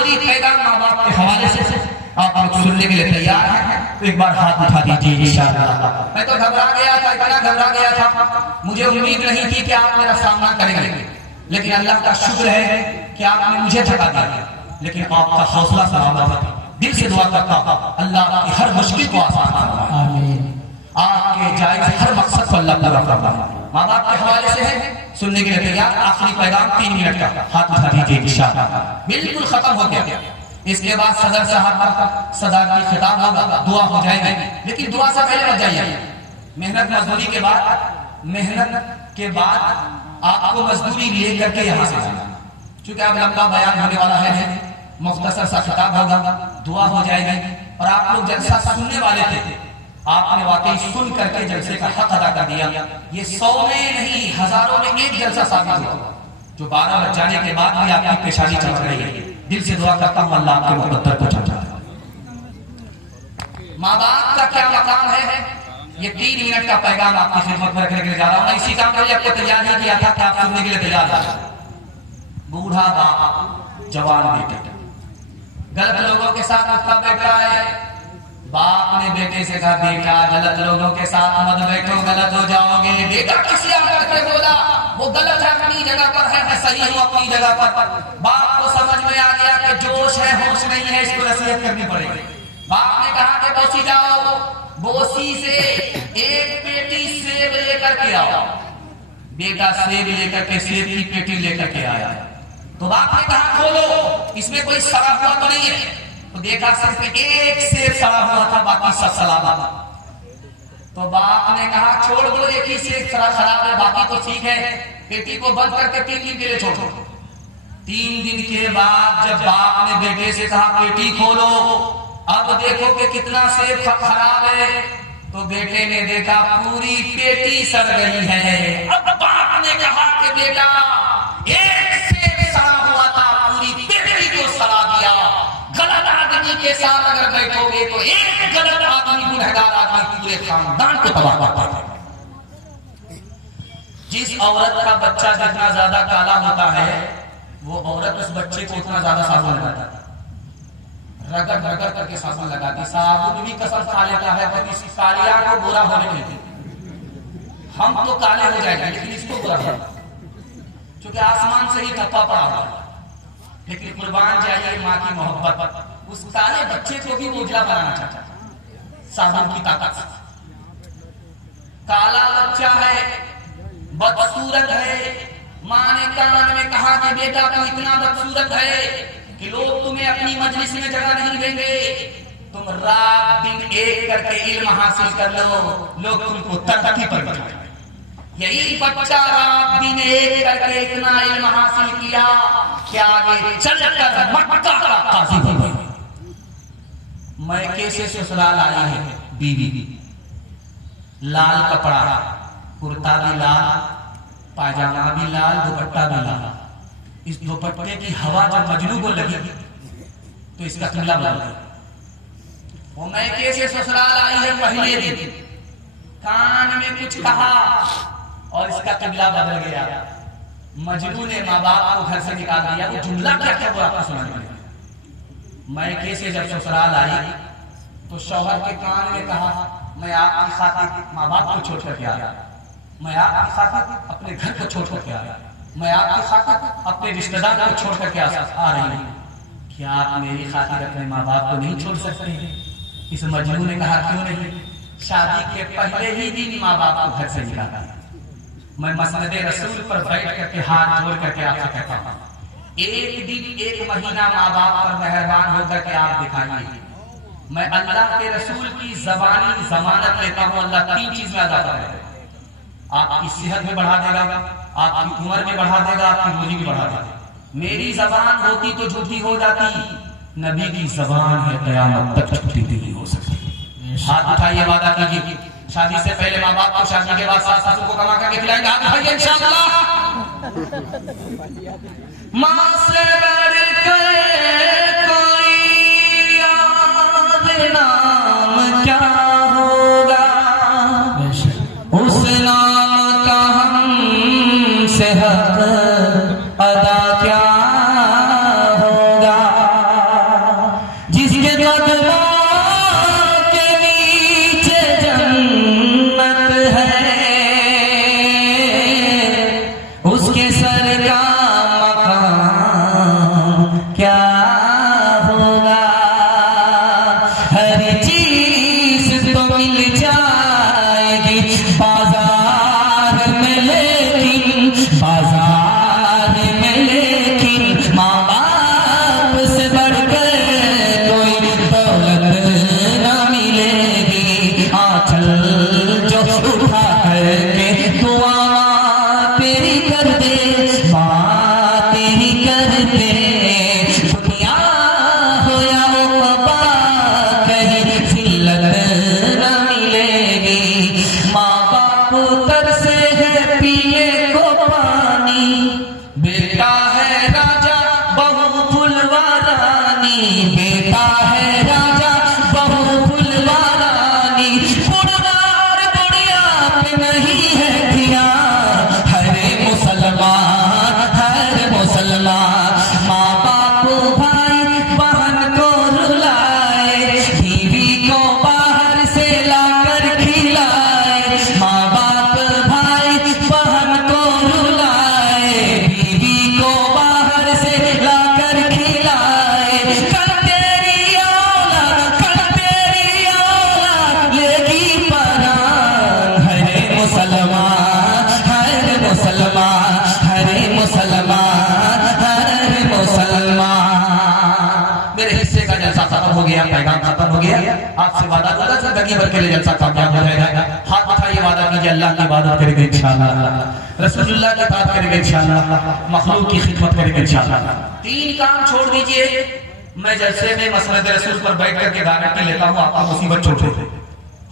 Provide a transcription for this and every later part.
आखिरी पैगाम माँ बाप के हवाले से आप लोग सुनने के लिए तैयार हैं? तो एक बार हाथ उठा दीजिए इंशाअल्लाह। मैं तो घबरा गया था, इतना घबरा गया था, मुझे उम्मीद नहीं थी कि आप मेरा सामना करेंगे, लेकिन अल्लाह का शुक्र है कि आपने मुझे थका दिया, लेकिन आपका हौसला सलामत है। दिल से दुआ करता हूं अल्लाह आपकी हर मुश्किल को आसान फरमाए, आमीन। आपके जायज हर मकसद को अल्लाह पूरा फरमाए। माँ बाप के हवाले से है, सुनने के लिए तैयार? आखिरी पैगाम 3 मिनट का, हाथ उठा दीजिए इंशाअल्लाह। बिल्कुल खत्म हो गया। इसके बाद सदर साहब का सदारती खिताब होगा, दुआ हो जाएगी, लेकिन दुआ से पहले मत जाइए। मेहनत मजदूरी के बाद आपको मजदूरी लेकर के यहाँ से जाना, क्योंकि अब लंबा बयान होने वाला है, मुख्तसर सा खिताब होगा, दुआ हो जाएगी। और आप लोग जलसा सुनने वाले थे, आपने वाकई सुन करके जलसे का हक अदा कर दिया। ये 100 में नहीं, हजारों में एक जलसा साबित हुआ, जो 12 बज जाने के बाद भी आपकी पेशानी चल रही है। दिल से दुआ करता हूं अल्लाह आपके मुकद्दर को चमका। माँ बाप का क्या मकाम है, ये 3 मिनट का पैगाम आपकी खिदमत में रखने के लिए जा रहा हूं। मैं इसी काम के लिए आपको तैयार नहीं किया था कि आप सुनने के लिए तैयार था। बूढ़ा बाप, जवान बेटा, गलत लोगों के साथ उठता बैठा है। बाप ने बेटे से कहा, बेटा गलत लोगों के साथ मत बैठो, गलत हो जाओगे। बेटा किसी आकर के बोला, वो गलत है अपनी जगह पर है, मैं सही हूं अपनी जगह पर। बाप को समझ में आ गया कि जोश है होश नहीं है, इसको नसीहत करनी पड़ेगी। बाप ने कहा कि बोसी जाओ, बोसी से एक पेटी सेब लेकर के आओ। बेटा सेब लेकर के सेब की पेटी लेकर के आया। तो बाप ने कहा खोलो, इसमें कोई सड़ा हुआ तो नहीं है। तो देखा सिर्फ एक सेब सड़ा हुआ था, बाकी सब सलामत। तो बाप ने कहा छोड़ दो, एक ही सेब खराब है, बाकी तो ठीक है। पेटी को बंद करके 3 दिन के लिए छोड़ दो। 3 दिन के बाद जब बाप ने बेटे से कहा पेटी खोलो, अब देखो कि कितना सेब खराब है, तो बेटे ने देखा पूरी पेटी सड़ गई है। अब बाप ने कहा कि बेटा एक सेब सड़ा हुआ था, पूरी पेटी को सड़ा दिया। गलत आदमी के साथ अगर बैठोगे तो एक गलत आदमी, गुनहगार आदमी पूरे खानदान को तबाह करता है। जिस औरत का बच्चा जितना ज्यादा काला होता है, वो औरत उस बच्चे को उतना ज्यादा साबुन लगाता है, रगड़ रगड़ करके साबुन लगाती। साबुन भी कसम खा लेता है, तो इस कालिया को बुरा होने नहीं देती। हम तो काले हो जाएंगे, लेकिन इसको बुरा होगा, क्योंकि आसमान से ही ठप्पा पड़ा हुआ। लेकिन कुर्बान जाइए माँ की मोहब्बत, उस काले बच्चे को भी उजला बनाना चाहता है साबुन की ताकत से। काला बच्चा है, बदसूरत है, माँ ने कान में कहा कि बेटा तू इतना बदसूरत है कि लोग तुम्हें अपनी मजलिस में जगह नहीं देंगे। तुम रात दिन एक करके इल्म हासिल कर लो, लोग तुमको तरक्की पर बैठाएंगे। यही बच्चा रात दिन एक करके इतना इल्म हासिल किया कि आगे चलकर मक्का का काजी हो गया। मैके से ससुराल आई है बीवी, लाल कपड़ा, कुर्ता भी लाल, पायजामा भी लाल, दुपट्टा भी लाल। इस दुपट्टे की हवा जब मजनू को लगी तो इसका किबला बदल गया। वो मैके से ससुराल आई है पहले दिन, कान में कुछ कहा और इसका किबला बदल गया। मजनू ने माँ बाप को घर से निकाल दिया। वो जुमला क्या क्या वो आपको सुना दिया। मैके से जब ससुराल आई तो शौहर के कान में कहा, मैं आपकी खातिर माँ बाप को छोड़ करके आया, मैं आपकी खातिर अपने घर को छोड़ करके आया, मैं आपकी खातिर अपने रिश्तेदार को छोड़ करके आ रही हूँ। क्या आप मेरी खातिर अपने माँ बाप को नहीं छोड़ सकते? इस मजनू ने कहा क्यों नहीं, शादी के पहले ही दिन माँ बाप को घर से निकाला। मैं मसनद रसूल पर बैठ करके हाथ जोड़ करके आपसे कहता हूँ, एक दिन एक महीना माँ बाप पर मेहरबान होकर के आप दिखाइए। मैं अल्लाह के रसूल की जबानी जमानत लेता हूँ, अल्लाह 3 चीज में अदा करेगा। आपकी सेहत भी बढ़ा देगा, आपकी उम्र भी बढ़ा देगा, आपकी रूही भी बढ़ा देगा। मेरी जबान होती तो झूठी हो जाती, नबी की जबान है कयामत तक झूठी नहीं हो सकती। हाथ उठाइए, वादा कीजिए शादी से पहले माँ बाप को, शादी के बाद सास ससुर को कमा करके खिलाएंगे। हाथ उठाइए इंशाअल्लाह। माँ से बढ़कर कोई याद नाम क्या होगा, उस नाम का हमसे हक अदा क्या होगा। क्या होगा। हर चीज तो मिल जाएगी बाजार में, लेकिन बाजार में लेकिन माँ बाप से बढ़कर कोई दौलत न मिलेगी। आंचल जो उठा करके दुआ तेरी कर दे, माँ तेरी कर दे। दुनिया हो या बाबा कहीं जिल्लत न मिलेगी। माँ बाप तरसे है पिए को पानी, बेटा है राजा बहु फुलवारानी, बेटा है राजा बहु फुलवारानी। बुढ़ार बुढ़िया पे नहीं है ध्यान, हरे मुसलमान हर मुसलमान। माँ बाप भाई बहन को रुलाए, बीवी को बाहर से लाकर खिलाए। माँ बाप भाई बहन को रुलाए, बीवी को बाहर से लाकर खिलाए। कल तेरी औलाद लेगी परान, हरे मुसलमान हरे मुसलमान हरे मुसलमान हरे मुसलमान। मेरे हिस्से का जलसा खत्म हो गया, पैगाम खत्म हो गया। आपसे वादा होगा जिंदगी भर के लिए जलसा कामयाब हो जाएगा। हाथ उठाइए, वादा कीजिए अल्लाह की इबादत करेंगे इंशाअल्लाह, रसूलुल्लाह की बात करेंगे इंशाअल्लाह, मखलूक की खिदमत करेंगे इंशाअल्लाह। 3 काम छोड़ दीजिए। मैं जलसे में मसनद रसूल पर बैठ करके गारंटी लेता हूँ आपको मुसीबत छोड़ दे।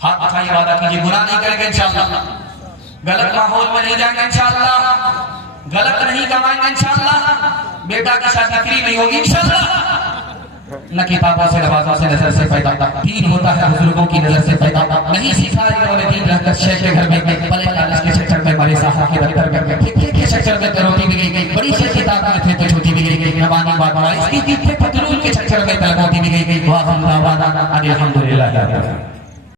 हाथ उठाइए, वादा कीजिए गुनाह नहीं करेंगे इंशाअल्लाह, गलत माहौल में नहीं जाएंगे इंशाअल्लाह, गलत नहीं कमाएंगे इंशाअल्लाह, बेटा की शादी फ्री नहीं होगी इंशाअल्लाह, न किताबों से नवाजों से नजर से पैदा, दीन होता है बुजुर्गों की नजर से पैदा। नहीं सीखा इन्होंने दीन रहकर शेख के घर में, बड़े कॉलेज के सेक्टर में, बड़े साहब के दफ्तर में, ठेके के सेक्टर में रोटी भी गई, बड़ी से किताब में थे तो छोटी भी गई, नवानी बाबा इसकी थे पतलून के सेक्टर में तलबोती भी गई। वाह अल्हम्दुलिल्लाह।